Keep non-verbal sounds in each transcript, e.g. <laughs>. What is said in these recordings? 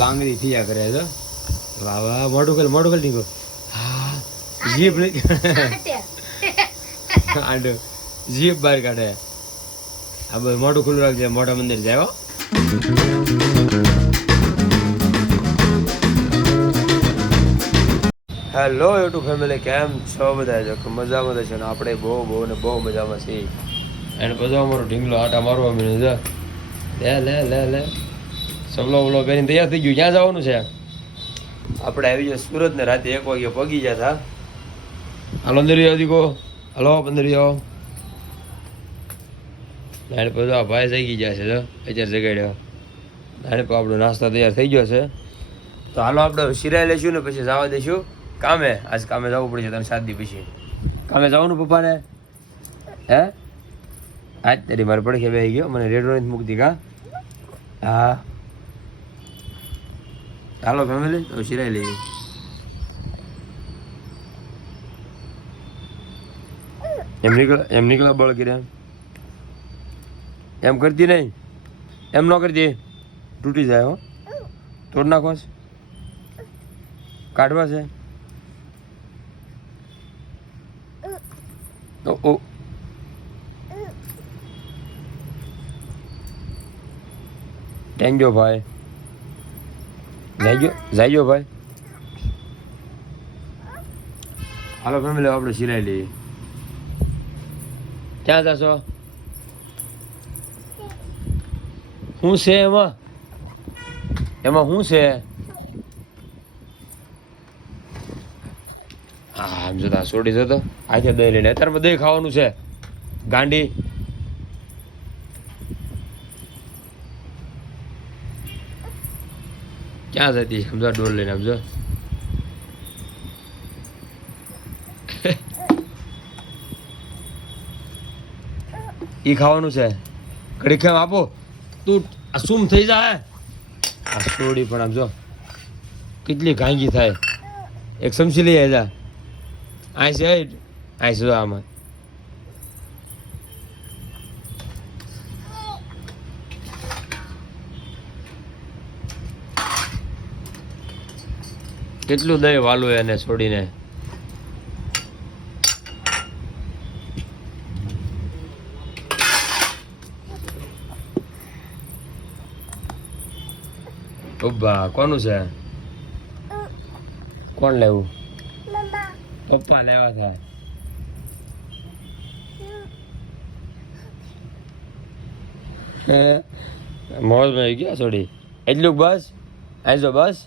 બાંગડી થયા કરે છે. વાહ વાહ મોઢું કલ મોઢું કલ નીકળો હા જીભ નહીં આંડો. જીભ બહાર કાઢે. આ બધું મોઢું ખુલ્લું રાખજે મોઢા મંદિર જાય હો. હેલો યુટ્યુબ ફેમિલી કેમ છો બધા? જો મજામાં છે ને આપણે બહુ બહુ ને બહુ મજામાં છીએ. એને બધો અમારો ઢીંગલો આટા મારવા મળ્યો છે. લે લે લે લે. સબલો બલો પહેરીને તૈયાર થઈ ગયું. ક્યાં જવાનું છે? આપણે આવી ગયા સુરત ને રાતે એક વાગે પગી ગયા હતા હાલો અંદર દીકો હલો અંદર નાણે પછી આ ભાઈ જઈ ગયા છે અત્યારે જગાડ્યો. નાણે પણ આપણો નાસ્તો તૈયાર થઈ ગયો છે. તો હાલો આપણે સિરાય લઈશું ને પછી જવા દઈશું. કામે? આજ કામે જવું પડશે તને સાત દી પછી. કામે જવાનું પપ્પાને? હે? આજ તારી મારે પડખે બે ગયો. મને રેડો નથી મૂકતી કા? હા. હાલો ફેમિલી તો શિરાઈ લઈએ એમ નીકળ એમ નીકળે બળ કર્યા એમ કરતી નહીં એમ ન કરતી તૂટી જાય હો તોડ નાખો છે કાઢવા છે ઓ ટેન્જો ભાઈ જાયજો જાયજો ભાઈ હાલો ફેમિલી આપણે સિરાઈ લઈએ ક્યાં જશો શું છે એમાં એમાં શું છે હા આમ જોતા છોડી જતો આજે દહીં લઈને અત્યારમાં દહીં ખાવાનું છે ગાંડી ક્યાં જતી સમજો ડોલ લઈને સમજો એ ખાવાનું છે? ઘડી કેમ આપો. તું આ સુમ થઈ જાય આ સોડી પણ સમજો કેટલી ઘાંગી થાય. એક સમસી લઈ આવ્યા આ છે આ છે આમાં. કેટલું દહીં વાલું એને છોડીને? ઊભા કોનું છે? કોણ લેવું? પપ્પા લેવા થાય. મોજ આવી ગયા છોડી? એટલું બસ? આજો બસ?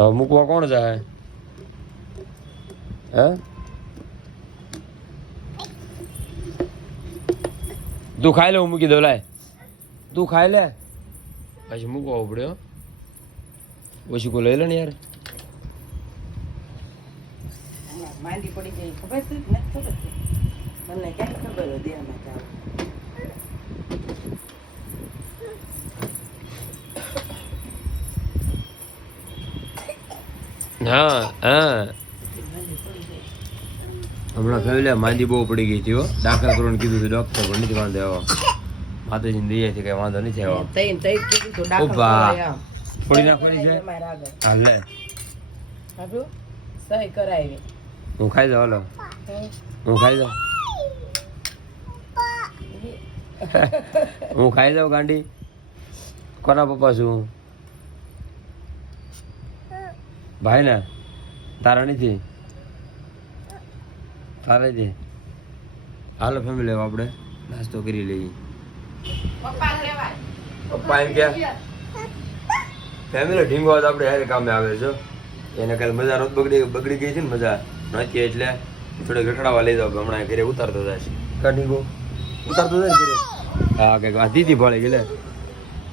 હવે મૂકવા કોણ જાય? હે? તું ખાઈ લે હું મૂકી દઉં લાય. તું ખાઈ લે. પછી મૂકવા ઉપડ્યો ઓછી કો લઈ લે ને યાર. માંડી પડી ગઈ. ખબર છે? ને ખબર છે? મને ક્યાંય ખબર હતી આમાં હા હા. હમણાં ફેમિલી માંદી બહુ પડી ગઈ હતી હો. દાખલ કરવાનું કીધું હતું ડોક્ટર પણ નથી વાંધો આવ્યો. માતાજીને દઈએ છે કઈ વાંધો નથી આવ્યો. તઈ તઈ કીધું તો દાખલ ઊભા. ફોડી નાખવાની છે? હા લે. સહી કરાવી. હું ખાઈ જાઉં હલો. હું ખાઈ જાઉં હું. ખાઈ જાઉં ગાંડી? કોના પપ્પા છું? ભાઈ ને તારા નથી? તારા નથી હાલો ફેમિલી આપણે નાસ્તો કરી લઈએ. પપ્પા એમ ક્યાં ફેમિલી ઢીંગો તો આપણે હારે કામે આવે છે. એને કાલે મજા રોજ બગડી બગડી ગઈ છે ને મજા. નથી એટલે થોડીક રખડાવા લઈ જાવ હમણાં ઘરે ઉતારતો જાય છે. કા ઢીંગો? ઉતારતો જાય ને ઘરે? હા કે આ દીદી ભાળે ગયેલે.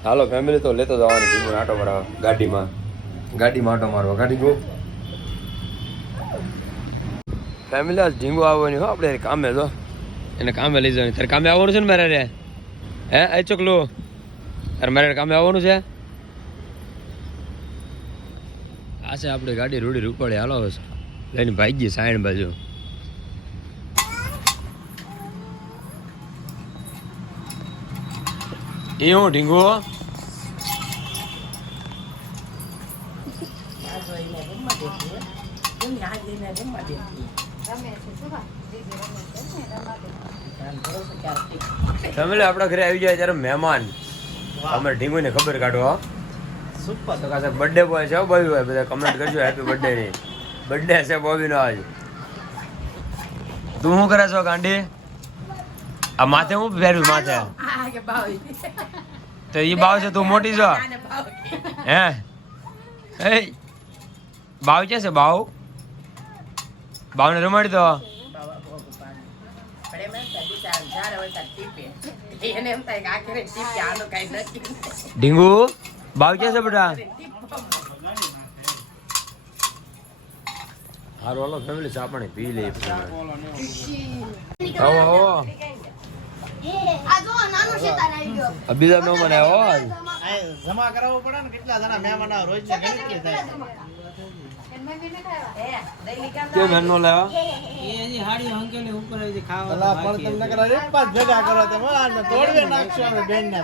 હાલો ફેમિલી તો લેતો જવાની ઢીંગો આટો મારવા ગાડીમાં. ગાડી માટો મારવા. ગાડી જો ફેમિલી આજ ઢીંગો આવવાની હો આપણે કામે જો એને કામે લઈ જવાની. તારે કામે આવવાનું છે ને મારે રે? હે આ ચોકલો. તારે મારે કામે આવવાનું છે? આ છે આપણે ગાડી રૂડી રૂપાળી હાલો છે. લઈને ભાગીએ સાયણ બાજુ. એ હું ઢીંગો જોઈને રમવા છો ક્યારેક. ફેમિલી આપણા ઘરે આવી જાય ત્યારે મહેમાન. અમે ઢીંગુને ખબર કાઢો સુપર. તો કાસે બર્થડે બોય છે બોબી બોય બોય બધા કમેન્ટ કરજો હેપી બર્થડે ની. બર્થડે છે બોબીનો આજ. તું શું કરે છો ગાંડી? આ માથે હું પહેર્યું માથે? આ કે બાવી. તો એ બાવ છે તું મોટી છો. હે? <laughs> એ બાવ છે છે બાવ બાવને રમાડી દો. ઢીંગુ બાવ ક્યાં છે બેટા? હારો હાલો ફેમિલી ચા પાણી પી લે આવો આવો. બીજા મને આવો. જમા કરાવવો પડે ને કેટલા જણા મહેમાન રોજ ને ગણતરી થાય. અલા પણ તમને કરા એક પાંચ ભેગા કરો તમે તોડવે નાખશું બેન ને.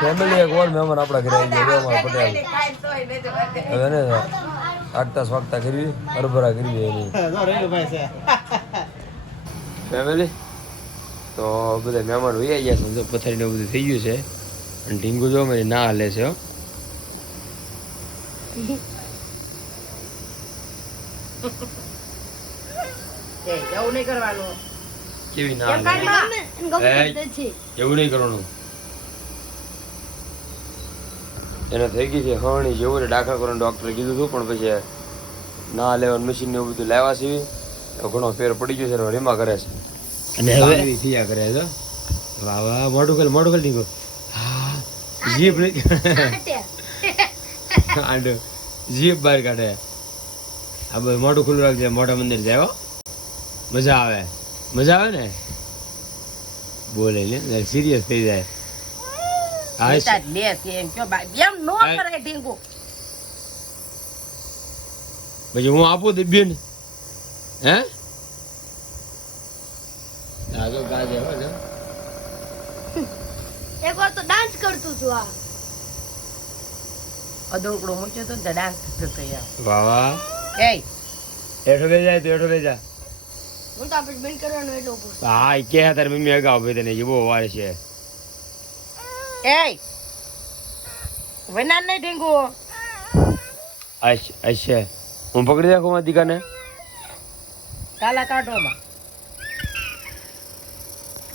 ફેમિલી એક વાર મહેમાન આપણા ઘરે આવી ગયા અમારા પટેલ. હવે ને આગતા સ્વાગતા કરવી હરભરા કરવી એની. ફેમિલી તો બધા મહેમાન વહી ગયા છે જો પથારીને એવું બધું થઈ ગયું છે. અને ઢીંગુ જો મારી ના હાલે છે હો. એવું નહીં કરવાનું. કેવી ના એમ હાલે? કાંઈ એ, એવું નહીં કરવાનું. એને થઈ ગઈ છે હવણી જેવું દાખલ કરવાનું ડોક્ટરે કીધું હતું પણ પછી ના લેવાનું મશીન ને એવું બધું લાવ્યા છે તો ઘણો ફેર પડી ગયો છે રીમા કરે છે. અને હવે થયા કરે છે. વાહ વાહ મોઢું ખોલ મોઢું ખોલ ઢીંગુ. હા જીભ આંડો <laughs> જીભ બહાર કાઢે. આ બધું મોઢું ખુલ્લું રાખજે મોઢા મંદિર જાય મજા આવે. મજા આવે ને? બોલે ને સિરિયસ થઈ જાય. હા બેટા લે છે એમ કયો બા- એમ નો કરે ઢીંગુ. પછી હું આપું બેન? હે? ગાજે હો ને. એક વાર તો ડાન્સ કરતું હતું આ. અધૂકડું મૂક્યો તો ડાન્સ થતો યાર. વાવા એ એઠો દે જાય તો એઠો દે જા. હું તો આપણે બેન કરવાનો એટલો ઊભો હા એ કે તારી મમ્મી અગાઉ ભાઈ તને જીવો વાર છે. એ વૈનાન નહીં ઢીંગુ. અચ્છા અચ્છા હું પકડી રાખું મારી દીકાને? કાલા કાઢોમાં.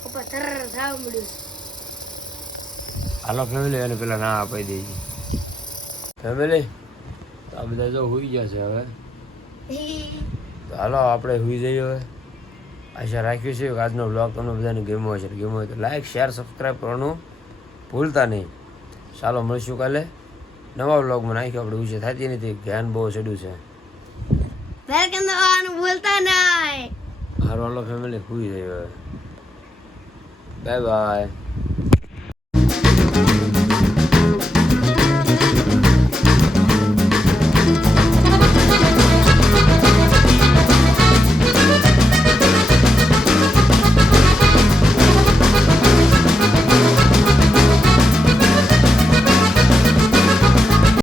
પપ્પા તરર થાવ મળ્યું હાલો ફેમિલી એને પેલા ના અપાઈ દેજે. ફેમિલી આ બધા જો હોઈ ગયા છે હવે. તો હાલો આપણે હોઈ જઈએ હવે. આશા રાખ્યું છે કે આજનો બ્લોગ તમને બધાને ગમ્યો છે ગમ્યો હોય તો લાઈક શેર સબસ્ક્રાઈબ કરવાનું ભૂલતા નહીં. ચાલો મળીશું કાલે. નવા બ્લોગમાં નાખ્યો આપણે વિશે થતી નથી ધ્યાન બહુ ચડ્યું છે. વેલકમ દવાનું ભૂલતા નહીં હારો હાલો ફેમિલી હુઈ હવે. Bye bye